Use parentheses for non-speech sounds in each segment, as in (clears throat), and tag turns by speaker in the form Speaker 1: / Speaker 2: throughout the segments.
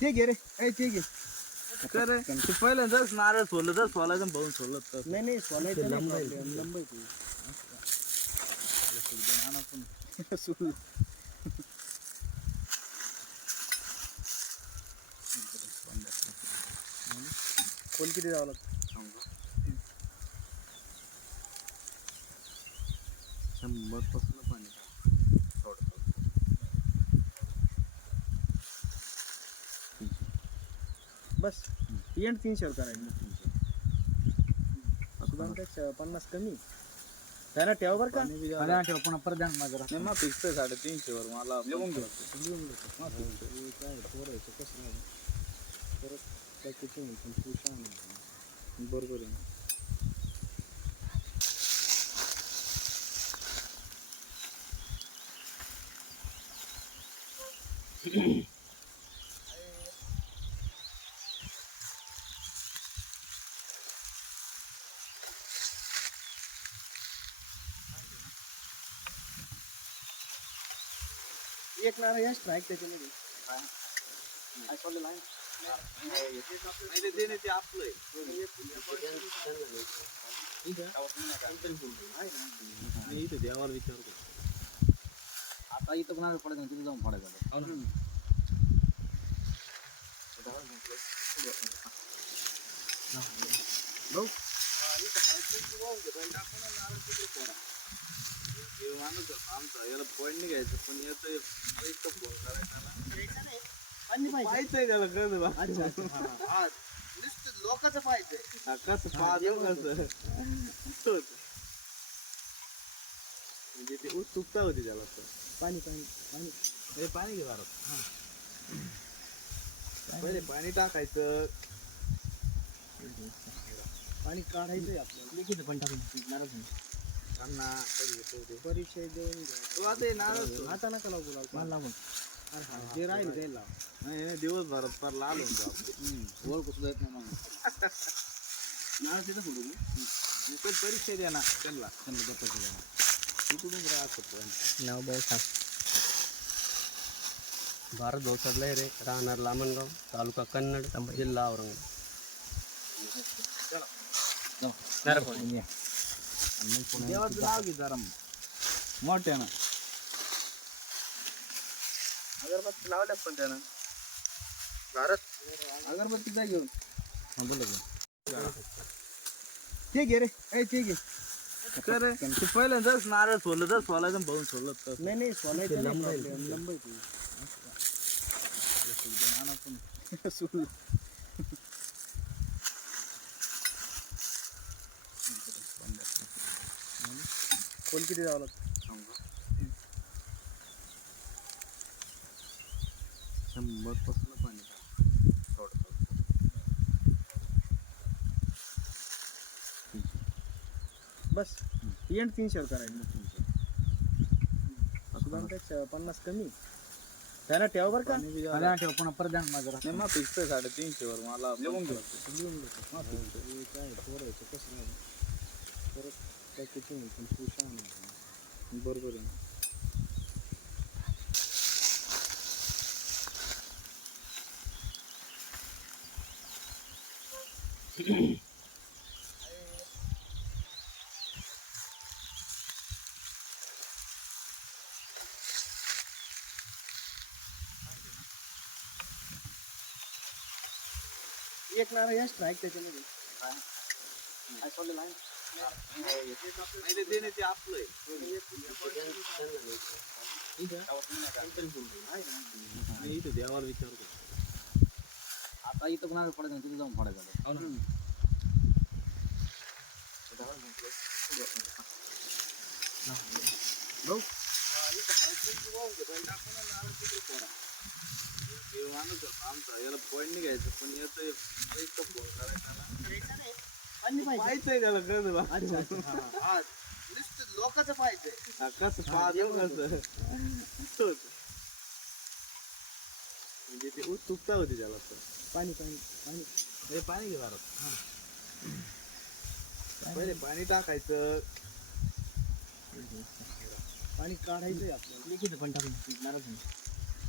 Speaker 1: ते घे रे. ऐ ते घे
Speaker 2: करे तू पहिल्यांदाच नारळ सोडलं तर सोलायचं भाऊन सोडलं तर.
Speaker 1: नाही नाही सोलायचं लंब आहे ती. सोल. कोण किती जावं लागतं?
Speaker 2: शंभरपासून पाणी टाक. थोडं थोडं.
Speaker 1: बस एंड तीनशे करायचं. सुधांपेक्षा पन्नास कमी. त्याला ठेवा बरं का.
Speaker 2: अरे ठेव पुन्हा परत द्या ना माझ्या नाही मग फिक्स आहे साडेतीनशे वर मला लिहून घेऊ
Speaker 1: लिहून घेतो. हे. काय पोरायचं कसं नाही परत काय किती म्हणतो तू सांग.
Speaker 2: बरोबर आहे. (clears throat)
Speaker 1: एक नारळ या स्ट्राईक त्याच्यामध्ये
Speaker 2: नाही ते देणे ते आपलं आहे. मी इथे देवाला विचारतो
Speaker 3: आता इथं कोणाला पडायचं नाही, तिथे जाऊन पडायचं
Speaker 2: माणूस आमचा. याला पॉईंट नाही घ्यायचं पण याचं इतकं फोन करायचा ना.
Speaker 1: आणि पाहिजे
Speaker 2: पाहायचंय त्याला कळतं बा.
Speaker 1: अच्छा नुसतं लोकांचं पाहिजे
Speaker 2: कसं? पाहतो कसं? असं होतं. म्हणजे ते उत्सुकता होती त्याला
Speaker 1: पाणी पाणी पाणी.
Speaker 2: पाणी घे भारत पहिले पाणी टाकायचं.
Speaker 1: पाणी काढायचंय आपल्याला.
Speaker 3: पण घेऊन.
Speaker 2: त्यांना ते.
Speaker 1: परिचय देऊन
Speaker 2: तो आता
Speaker 1: आता नका
Speaker 3: मला लागून
Speaker 1: अरे हा, जे राहील ते लाव
Speaker 2: नाही नाही, दिवसभरात फार लाल होऊन जाऊ
Speaker 3: ओळख सुद्धा येत नाही मला तिथं सोडू मी.
Speaker 2: नुसतं द्या ना त्यांना
Speaker 3: त्यांना जपायचं
Speaker 2: तिकडून राहत
Speaker 4: नाव सांग भारत भाऊ रे राहणार लामणगाव तालुका कन्नड जिल्हा औरंगाबाद
Speaker 3: आणि मग पुन्हा
Speaker 2: देवाचं नाव घे जरा. मोठ्यानं अगरबत्ती लावल्यात पण त्यानं. भारत. अगरबत्ती जा घेऊन.
Speaker 3: हा, बोला.
Speaker 1: ते घे रे. ऐ ते घे.
Speaker 2: करे तू पहिल्यांदाच नारळ सोडलं तर सोलायचं भाऊन सोडलं तर
Speaker 1: नाही नाही सोलायचं नाही. problem, लंब आहे ती. (laughs) सोल. कोण किती जावं लागतं
Speaker 2: शंभरपासून पाणी.
Speaker 1: बस एंड तीनशे करायचं सुधांपेक्षा पन्नास कमी. त्याला ठेवा बरं का.
Speaker 2: पाणी जरा-
Speaker 3: ठेव पुन्हा परत द्या ना माझ्या
Speaker 2: नाही मग फिक्स आहे साडेतीनशे वर मला लिहून घेऊ
Speaker 1: लिहून घेतो हे काय कसं नाही परत काय किती म्हणतो तू सांग ना.
Speaker 2: बरोबर आहे
Speaker 1: एक नारा या स्ट्राईक त्याच्यामध्ये?
Speaker 3: काय? सोडलेला आहे.
Speaker 2: नाही ते देणे ते आपलं आहे मी इथे देवाला विचारतो
Speaker 3: आता इथं कोणाला पडायचं नाही, तिथे जाऊन पडायचं
Speaker 2: हे माणूस आमचा याला पॉईंट नाही घ्यायचं पण याचं इतकं फोन करायचा त्याला बा.
Speaker 1: हा, हा. नुसतं लोकांचं पाहिजे.
Speaker 2: हा, कसं पाहतो कसं. असं होतं. म्हणजे ते उत्सुकता होती त्याला तर
Speaker 1: पाणी पाणी पाणी.
Speaker 2: हे पाणी घे भारत. पहिले पाणी टाकायचं.
Speaker 1: पाणी काढायचंय आपल्याला.
Speaker 3: लिखित पण टाकून.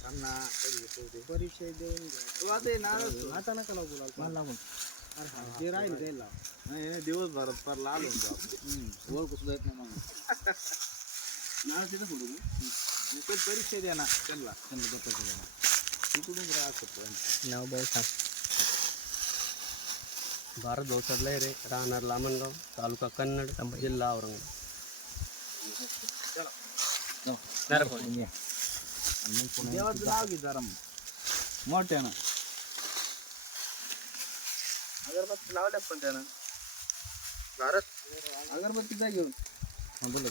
Speaker 2: त्यांना कधी येतो ते.
Speaker 1: परिचय देऊन घ्या.
Speaker 2: तू आता नाराज
Speaker 1: नका लावू गुलाल
Speaker 3: मला लागून.
Speaker 1: राहील त्याला.
Speaker 2: नाही दिवसभरात फार लाल होऊन आपण.
Speaker 3: ओळख सुद्धा येत नाही नाव तिथं तू
Speaker 2: आणि तो परीक्षा द्या ना त्यांना.
Speaker 3: त्यांना बघतो
Speaker 2: तिकडून राहत होतो
Speaker 1: नाव बाई सांग.
Speaker 4: भारत चढलाय रे राहणार लामणगाव तालुका कन्नड जिल्हा औरंगाबाद.
Speaker 2: देवाचं नाव घे जरा मग. मोठ्यानं.
Speaker 3: अगरबत्ती लावल्या पण त्यानं. भारत. अगरबत्ती जा घेऊन?
Speaker 2: हा बोला